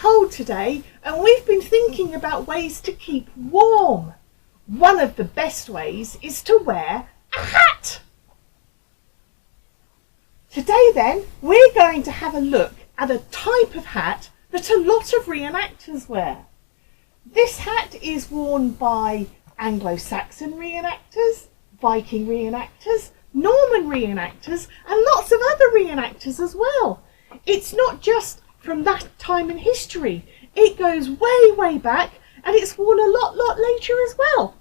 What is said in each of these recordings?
cold today and we've been thinking about ways to keep warm. One of the best ways is to wear a hat. Today then, we're going to have a look at a type of hat that a lot of reenactors wear. This hat is worn by Anglo-Saxon reenactors, Viking reenactors, Norman reenactors, and lots of other reenactors as well. It's not just from that time in history. It goes way, way back, and it's worn a lot later as well.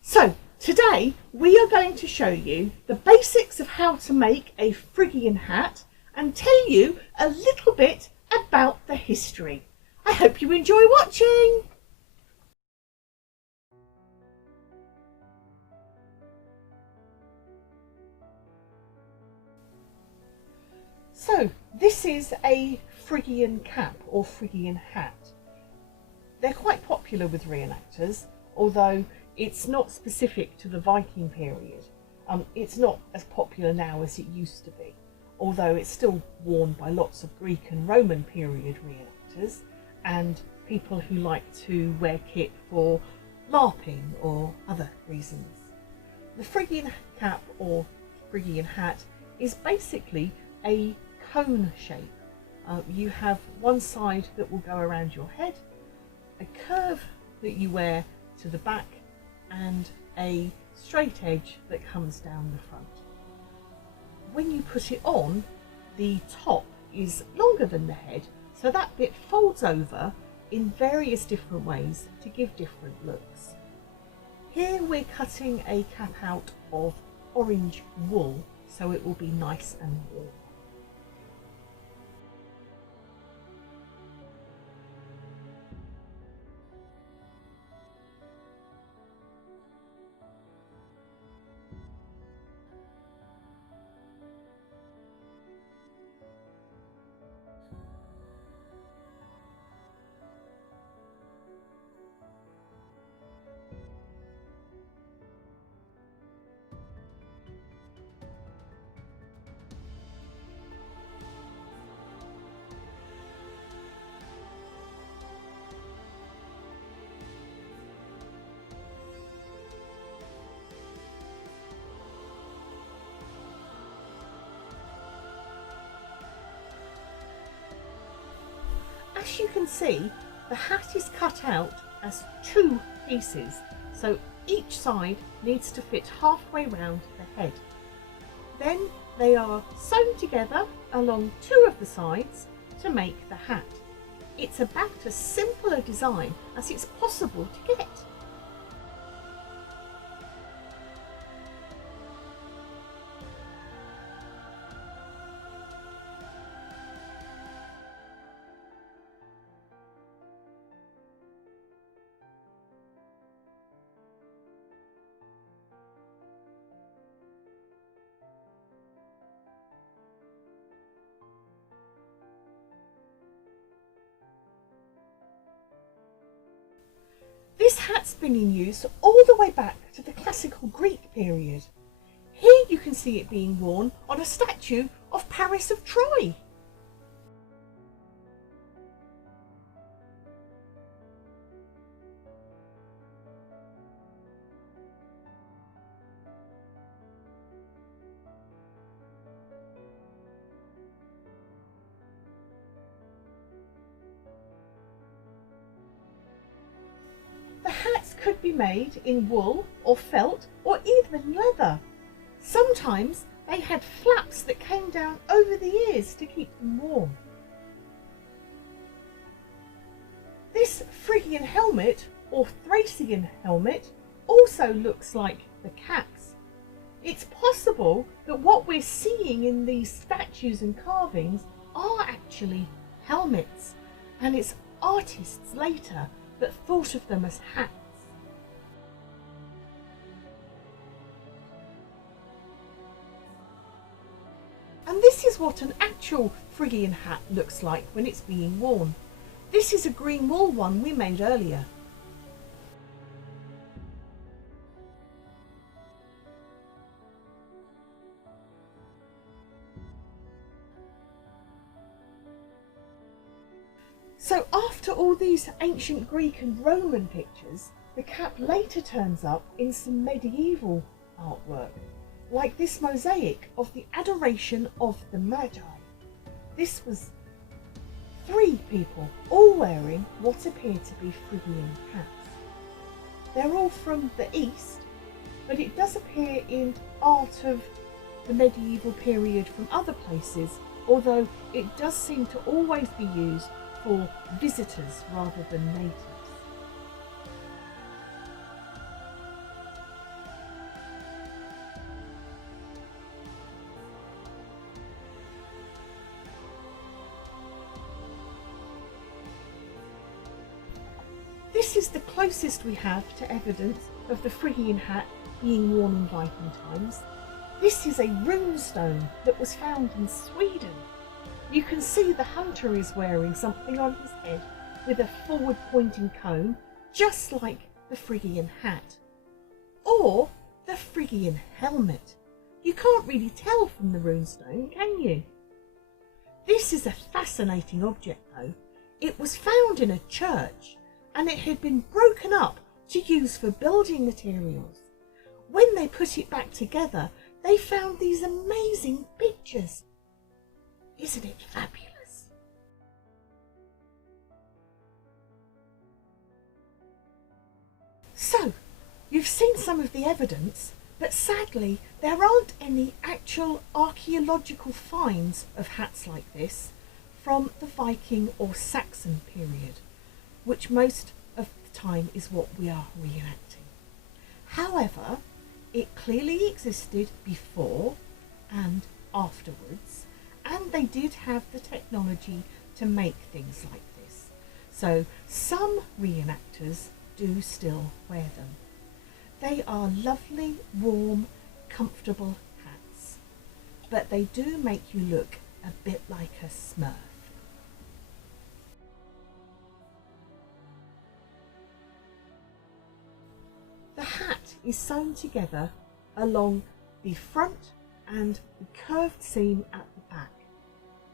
So today we are going to show you the basics of how to make a Phrygian hat and tell you a little bit about the history. I hope you enjoy watching. So this is a Phrygian cap or Phrygian hat. They're quite popular with reenactors, although it's not specific to the Viking period. It's not as popular now as it used to be, although it's still worn by lots of Greek and Roman period reenactors and people who like to wear kit for LARPing or other reasons. The Phrygian cap or Phrygian hat is basically a cone shape. You have one side that will go around your head, a curve that you wear to the back, and a straight edge that comes down the front. When you put it on, the top is longer than the head, so that bit folds over in various different ways to give different looks. Here we're cutting a cap out of orange wool, so it will be nice and warm. As you can see, the hat is cut out as two pieces, so each side needs to fit halfway round the head. Then they are sewn together along two of the sides to make the hat. It's about as simple a design as it's possible to get. This hat's been in use all the way back to the classical Greek period. Here you can see it being worn on a statue of Paris of Troy. The hats could be made in wool or felt or even leather. Sometimes they had flaps that came down over the ears to keep them warm. This Phrygian helmet or Thracian helmet also looks like the caps. It's possible that what we're seeing in these statues and carvings are actually helmets, and it's artists later that thought of them as hats. And this is what an actual Phrygian hat looks like when it's being worn. This is a green wool one we made earlier. So after all these ancient Greek and Roman pictures, the cap later turns up in some medieval artwork, like this mosaic of the Adoration of the Magi. This was 3 people, all wearing what appear to be Phrygian caps. They're all from the East, but it does appear in art of the medieval period from other places, although it does seem to always be used for visitors rather than natives. This is the closest we have to evidence of the Phrygian hat being worn in Viking times. This is a runestone that was found in Sweden. You can see the hunter is wearing something on his head with a forward pointing cone, just like the Phrygian hat. Or the Phrygian helmet. You can't really tell from the runestone, can you? This is a fascinating object though. It was found in a church and it had been broken up to use for building materials. When they put it back together, they found these amazing pictures. Isn't it fabulous? So, you've seen some of the evidence, but sadly there aren't any actual archaeological finds of hats like this from the Viking or Saxon period, which most of the time is what we are reenacting. However, it clearly existed before and afterwards, and they did have the technology to make things like this. So some reenactors do still wear them. They are lovely, warm, comfortable hats, but they do make you look a bit like a Smurf. The hat is sewn together along the front and the curved seam at the back.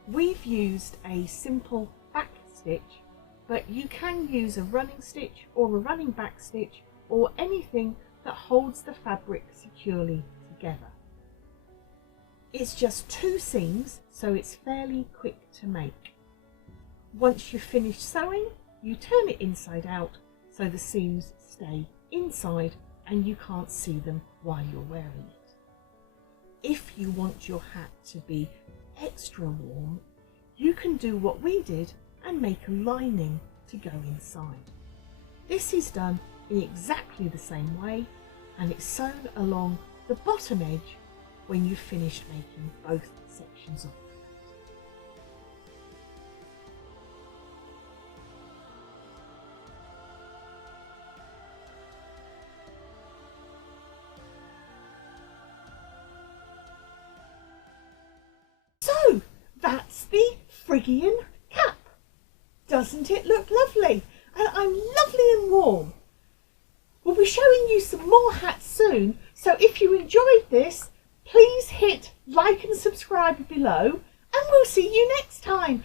We've used a simple back stitch, but you can use a running stitch or a running back stitch or anything that holds the fabric securely together. It's just 2 seams, so it's fairly quick to make. Once you've finished sewing, you turn it inside out so the seams stay inside and you can't see them while you're wearing it. If you want your hat to be extra warm, you can do what we did and make a lining to go inside. This is done in exactly the same way, and it's sewn along the bottom edge when you've finished making both sections of it. So that's the Phrygian cap. Doesn't it look lovely? And I'm lovely and warm. We'll be showing you some more hats soon, so if you enjoyed this, please hit like and subscribe below, and we'll see you next time.